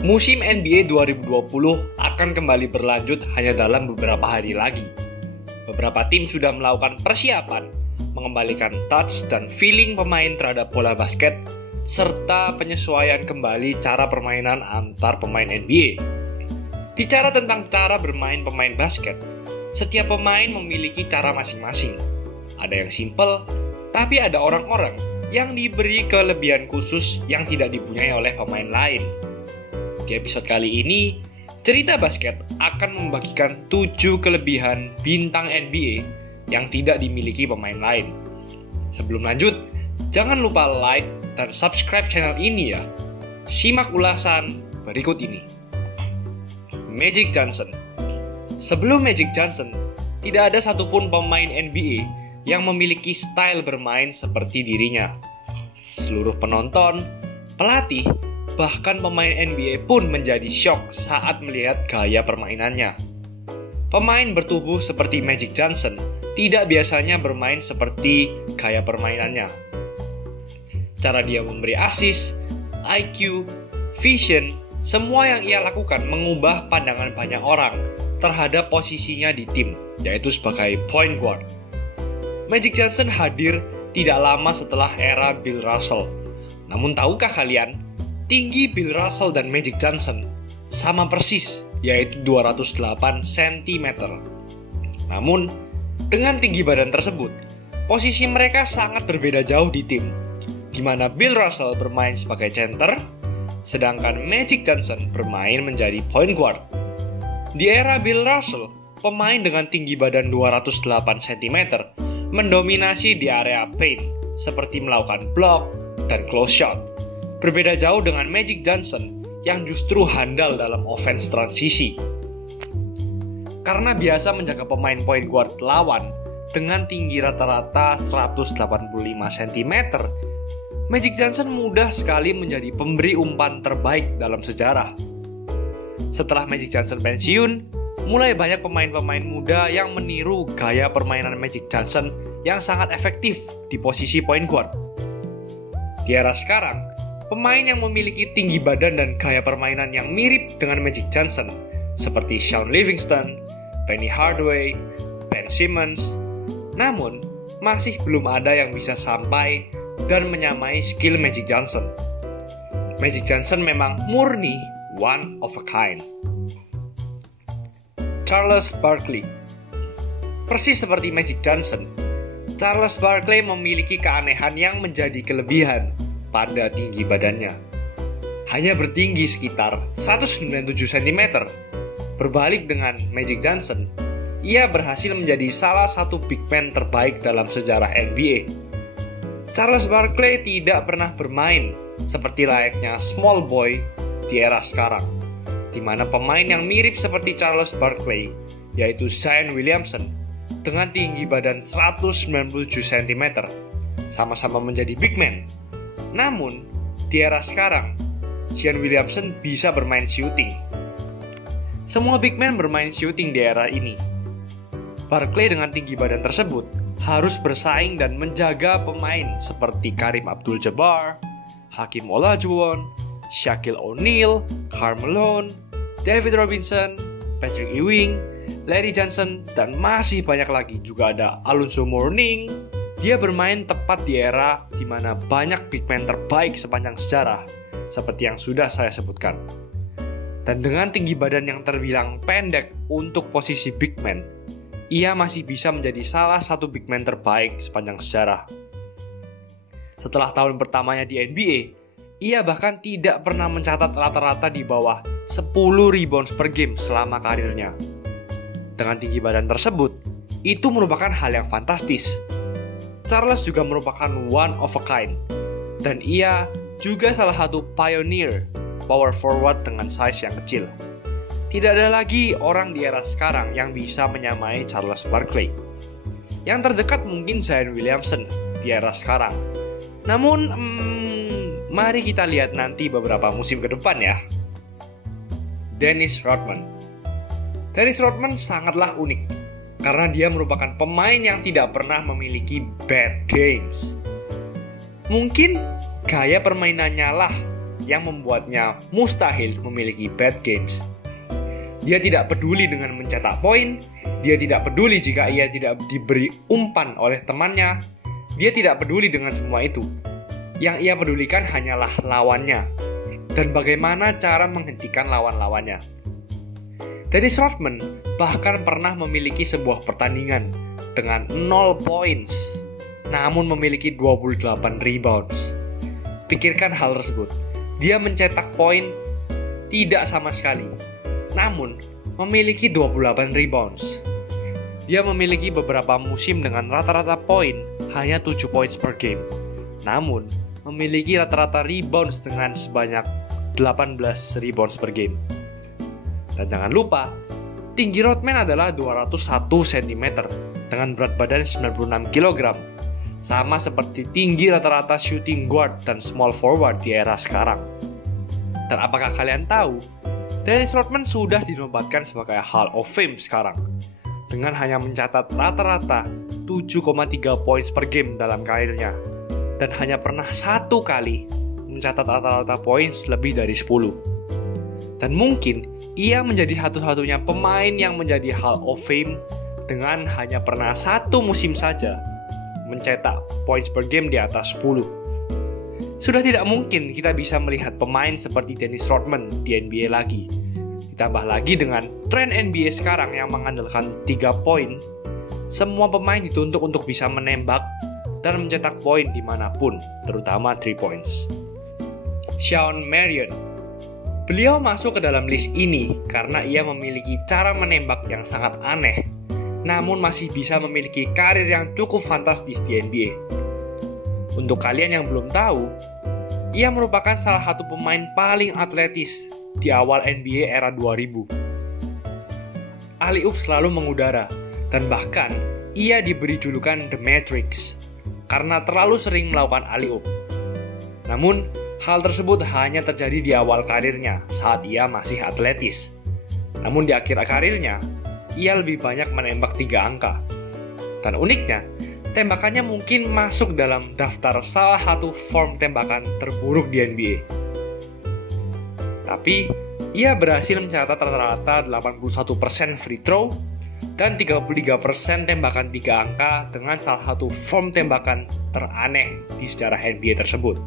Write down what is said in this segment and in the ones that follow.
Musim NBA 2020 akan kembali berlanjut hanya dalam beberapa hari lagi. Beberapa tim sudah melakukan persiapan, mengembalikan touch dan feeling pemain terhadap bola basket, serta penyesuaian kembali cara permainan antar pemain NBA. Bicara tentang cara bermain pemain basket, setiap pemain memiliki cara masing-masing. Ada yang simple, tapi ada orang-orang yang diberi kelebihan khusus yang tidak dipunyai oleh pemain lain. Di episode kali ini, Cerita Basket akan membagikan 7 kelebihan bintang NBA yang tidak dimiliki pemain lain. Sebelum lanjut, jangan lupa like dan subscribe channel ini ya. Simak ulasan berikut ini. Magic Johnson. Sebelum Magic Johnson, tidak ada satupun pemain NBA yang memiliki style bermain seperti dirinya. Seluruh penonton, pelatih, bahkan pemain NBA pun menjadi syok saat melihat gaya permainannya. Pemain bertubuh seperti Magic Johnson tidak biasanya bermain seperti gaya permainannya. Cara dia memberi assist, IQ, vision, semua yang ia lakukan mengubah pandangan banyak orang terhadap posisinya di tim, yaitu sebagai point guard. Magic Johnson hadir tidak lama setelah era Bill Russell. Namun tahukah kalian, tinggi Bill Russell dan Magic Johnson sama persis, yaitu 208 cm. Namun, dengan tinggi badan tersebut, posisi mereka sangat berbeda jauh di tim, di mana Bill Russell bermain sebagai center, sedangkan Magic Johnson bermain menjadi point guard. Di era Bill Russell, pemain dengan tinggi badan 208 cm mendominasi di area paint, seperti melakukan block dan close shot. Berbeda jauh dengan Magic Johnson yang justru handal dalam offense transisi. Karena biasa menjaga pemain point guard lawan dengan tinggi rata-rata 185 cm, Magic Johnson mudah sekali menjadi pemberi umpan terbaik dalam sejarah. Setelah Magic Johnson pensiun, mulai banyak pemain-pemain muda yang meniru gaya permainan Magic Johnson yang sangat efektif di posisi point guard. Di era sekarang, pemain yang memiliki tinggi badan dan gaya permainan yang mirip dengan Magic Johnson, seperti Shaun Livingston, Penny Hardaway, Ben Simmons, namun masih belum ada yang bisa sampai dan menyamai skill Magic Johnson. Magic Johnson memang murni one of a kind. Charles Barkley. Persis seperti Magic Johnson, Charles Barkley memiliki keanehan yang menjadi kelebihan pada tinggi badannya. Hanya bertinggi sekitar 197 cm. Berbalik dengan Magic Johnson, ia berhasil menjadi salah satu big man terbaik dalam sejarah NBA. Charles Barkley tidak pernah bermain seperti layaknya small boy di era sekarang, di mana pemain yang mirip seperti Charles Barkley, yaitu Zion Williamson, dengan tinggi badan 197 cm, sama-sama menjadi big man. Namun, di era sekarang, Zion Williamson bisa bermain shooting. Semua big man bermain shooting di era ini. Barkley dengan tinggi badan tersebut harus bersaing dan menjaga pemain seperti Kareem Abdul-Jabbar, Hakeem Olajuwon, Shaquille O'Neal, Karl Malone, David Robinson, Patrick Ewing, Larry Johnson, dan masih banyak lagi. Juga ada Alonzo Mourning. Dia bermain tepat di era di mana banyak big man terbaik sepanjang sejarah, seperti yang sudah saya sebutkan. Dan dengan tinggi badan yang terbilang pendek untuk posisi big man, ia masih bisa menjadi salah satu big man terbaik sepanjang sejarah. Setelah tahun pertamanya di NBA, ia bahkan tidak pernah mencatat rata-rata di bawah 10 rebounds per game selama karirnya. Dengan tinggi badan tersebut, itu merupakan hal yang fantastis. Charles juga merupakan one of a kind, dan ia juga salah satu pioneer power forward dengan size yang kecil. Tidak ada lagi orang di era sekarang yang bisa menyamai Charles Barkley. Yang terdekat mungkin Zion Williamson di era sekarang. Namun, mari kita lihat nanti beberapa musim ke depan ya. Dennis Rodman. Dennis Rodman sangatlah unik karena dia merupakan pemain yang tidak pernah memiliki bad games. Mungkin gaya permainannya lah yang membuatnya mustahil memiliki bad games. Dia tidak peduli dengan mencetak poin, dia tidak peduli jika ia tidak diberi umpan oleh temannya, dia tidak peduli dengan semua itu. Yang ia pedulikan hanyalah lawannya, dan bagaimana cara menghentikan lawan-lawannya. Dennis Rodman bahkan pernah memiliki sebuah pertandingan dengan 0 points, namun memiliki 28 rebounds. Pikirkan hal tersebut, dia mencetak poin tidak sama sekali, namun memiliki 28 rebounds. Dia memiliki beberapa musim dengan rata-rata poin hanya 7 points per game, namun memiliki rata-rata rebounds dengan sebanyak 18 rebounds per game. Dan jangan lupa, tinggi Rodman adalah 201 cm dengan berat badan 96 kg, sama seperti tinggi rata-rata shooting guard dan small forward di era sekarang. Dan apakah kalian tahu, Dennis Rodman sudah dinobatkan sebagai Hall of Fame sekarang, dengan hanya mencatat rata-rata 7,3 points per game dalam karirnya, dan hanya pernah 1 kali mencatat rata-rata points lebih dari 10. Dan mungkin ia menjadi satu-satunya pemain yang menjadi Hall of Fame dengan hanya pernah 1 musim saja mencetak points per game di atas 10. Sudah tidak mungkin kita bisa melihat pemain seperti Dennis Rodman di NBA lagi. Ditambah lagi dengan tren NBA sekarang yang mengandalkan 3 poin, semua pemain dituntut untuk bisa menembak dan mencetak poin dimanapun, terutama 3 points. Shawn Marion. Beliau masuk ke dalam list ini karena ia memiliki cara menembak yang sangat aneh, namun masih bisa memiliki karir yang cukup fantastis di NBA. Untuk kalian yang belum tahu, ia merupakan salah satu pemain paling atletis di awal NBA era 2000. Alley-oop selalu mengudara, dan bahkan ia diberi julukan The Matrix karena terlalu sering melakukan alley-oop. Namun, hal tersebut hanya terjadi di awal karirnya saat ia masih atletis. Namun di akhir karirnya, ia lebih banyak menembak 3 angka. Dan uniknya, tembakannya mungkin masuk dalam daftar salah satu form tembakan terburuk di NBA. Tapi, ia berhasil mencatat rata-rata 81% free throw dan 33% tembakan 3 angka dengan salah satu form tembakan teraneh di sejarah NBA tersebut.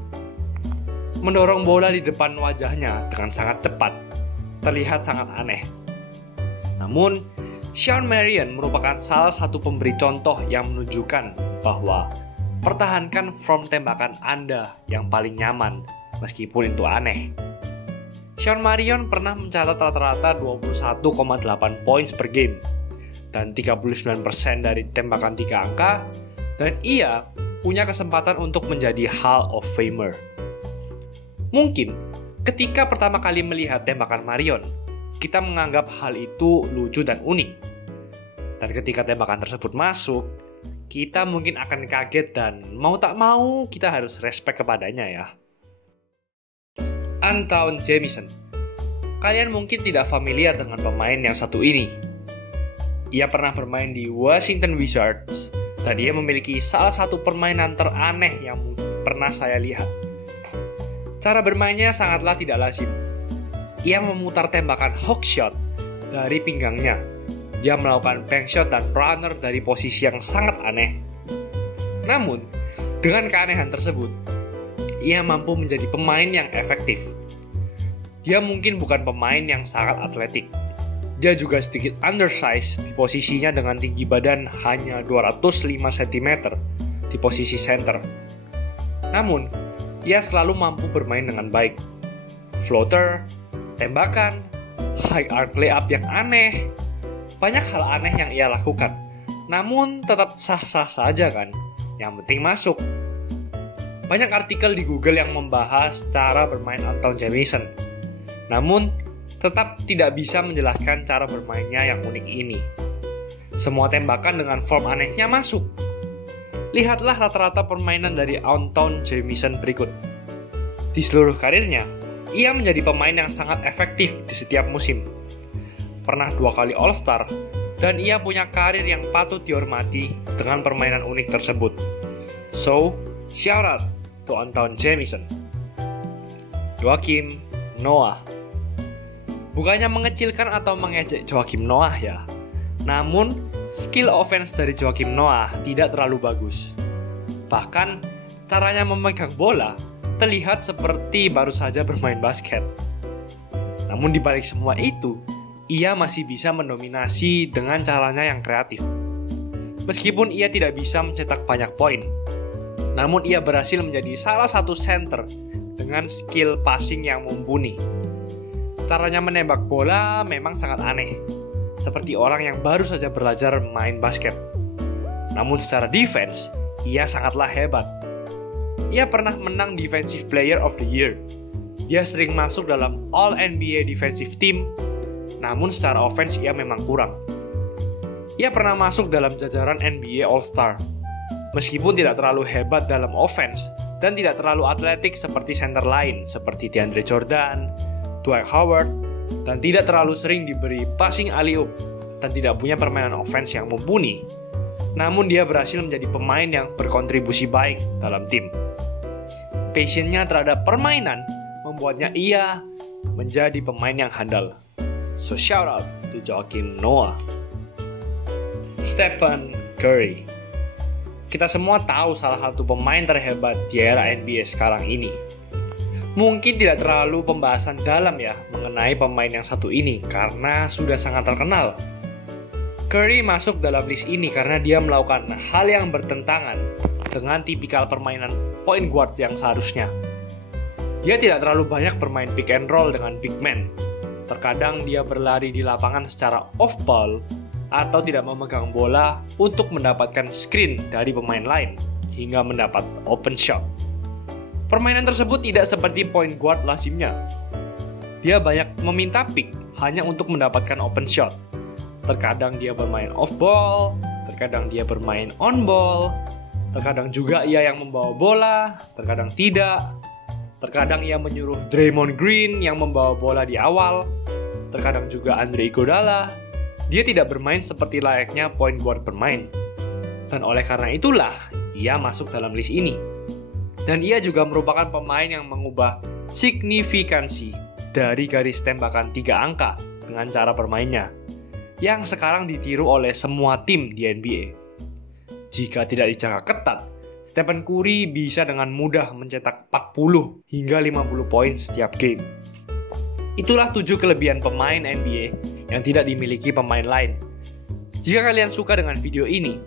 Mendorong bola di depan wajahnya dengan sangat cepat, terlihat sangat aneh. Namun, Shawn Marion merupakan salah satu pemberi contoh yang menunjukkan bahwa pertahankan form tembakan Anda yang paling nyaman, meskipun itu aneh. Shawn Marion pernah mencatat rata-rata 21,8 points per game dan 39% dari tembakan 3 angka, dan ia punya kesempatan untuk menjadi Hall of Famer. Mungkin ketika pertama kali melihat tembakan Marion, kita menganggap hal itu lucu dan unik. Dan ketika tembakan tersebut masuk, kita mungkin akan kaget dan mau tak mau kita harus respect kepadanya ya. Antawn Jamison. Kalian mungkin tidak familiar dengan pemain yang satu ini. Ia pernah bermain di Washington Wizards dan ia memiliki salah satu permainan teraneh yang pernah saya lihat. Cara bermainnya sangatlah tidak lazim. Ia memutar tembakan hook shot dari pinggangnya. Dia melakukan bank shot dan runner dari posisi yang sangat aneh. Namun, dengan keanehan tersebut, ia mampu menjadi pemain yang efektif. Dia mungkin bukan pemain yang sangat atletik. Dia juga sedikit undersized di posisinya dengan tinggi badan hanya 205 cm di posisi center. Namun, ia selalu mampu bermain dengan baik. Floater, tembakan, high arc layup yang aneh, banyak hal aneh yang ia lakukan. Namun tetap sah-sah saja kan, yang penting masuk. Banyak artikel di Google yang membahas cara bermain Antawn Jamison, namun tetap tidak bisa menjelaskan cara bermainnya yang unik ini. Semua tembakan dengan form anehnya masuk. Lihatlah rata-rata permainan dari Antawn Jamison berikut. Di seluruh karirnya, ia menjadi pemain yang sangat efektif di setiap musim. Pernah 2 kali All-Star, dan ia punya karir yang patut dihormati dengan permainan unik tersebut. So, shout out to Antawn Jamison. Joakim Noah. Bukannya mengecilkan atau mengejek Joakim Noah ya, namun skill offense dari Joakim Noah tidak terlalu bagus. Bahkan caranya memegang bola terlihat seperti baru saja bermain basket. Namun dibalik semua itu, ia masih bisa mendominasi dengan caranya yang kreatif. Meskipun ia tidak bisa mencetak banyak poin, namun ia berhasil menjadi salah satu center dengan skill passing yang mumpuni. Caranya menembak bola memang sangat aneh, seperti orang yang baru saja belajar main basket. Namun secara defense, ia sangatlah hebat. Ia pernah menang Defensive Player of the Year. Dia sering masuk dalam All-NBA Defensive Team, namun secara offense ia memang kurang. Ia pernah masuk dalam jajaran NBA All-Star. Meskipun tidak terlalu hebat dalam offense dan tidak terlalu atletik seperti center lain seperti DeAndre Jordan, Dwight Howard, dan tidak terlalu sering diberi passing alley-oop dan tidak punya permainan offense yang mumpuni, namun dia berhasil menjadi pemain yang berkontribusi baik dalam tim. Passion-nya terhadap permainan membuatnya ia menjadi pemain yang handal. So shout out to Joakim Noah. Stephen Curry. Kita semua tahu salah satu pemain terhebat di era NBA sekarang ini. Mungkin tidak terlalu pembahasan dalam ya mengenai pemain yang satu ini karena sudah sangat terkenal. Curry masuk dalam list ini karena dia melakukan hal yang bertentangan dengan tipikal permainan point guard yang seharusnya. Dia tidak terlalu banyak bermain pick and roll dengan big man. Terkadang dia berlari di lapangan secara off ball atau tidak memegang bola untuk mendapatkan screen dari pemain lain hingga mendapat open shot. Permainan tersebut tidak seperti point guard lazimnya. Dia banyak meminta pick hanya untuk mendapatkan open shot. Terkadang dia bermain off ball, terkadang dia bermain on ball, terkadang juga ia yang membawa bola, terkadang tidak. Terkadang ia menyuruh Draymond Green yang membawa bola di awal, terkadang juga Andre Iguodala. Dia tidak bermain seperti layaknya point guard bermain. Dan oleh karena itulah ia masuk dalam list ini. Dan ia juga merupakan pemain yang mengubah signifikansi dari garis tembakan 3 angka dengan cara bermainnya, yang sekarang ditiru oleh semua tim di NBA. Jika tidak dijaga ketat, Stephen Curry bisa dengan mudah mencetak 40 hingga 50 poin setiap game. Itulah 7 kelebihan pemain NBA yang tidak dimiliki pemain lain. Jika kalian suka dengan video ini,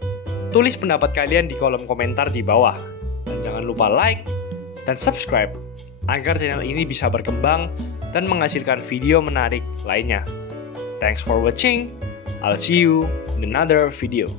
tulis pendapat kalian di kolom komentar di bawah. Dan jangan lupa like dan subscribe agar channel ini bisa berkembang dan menghasilkan video menarik lainnya. Thanks for watching. I'll see you in another video.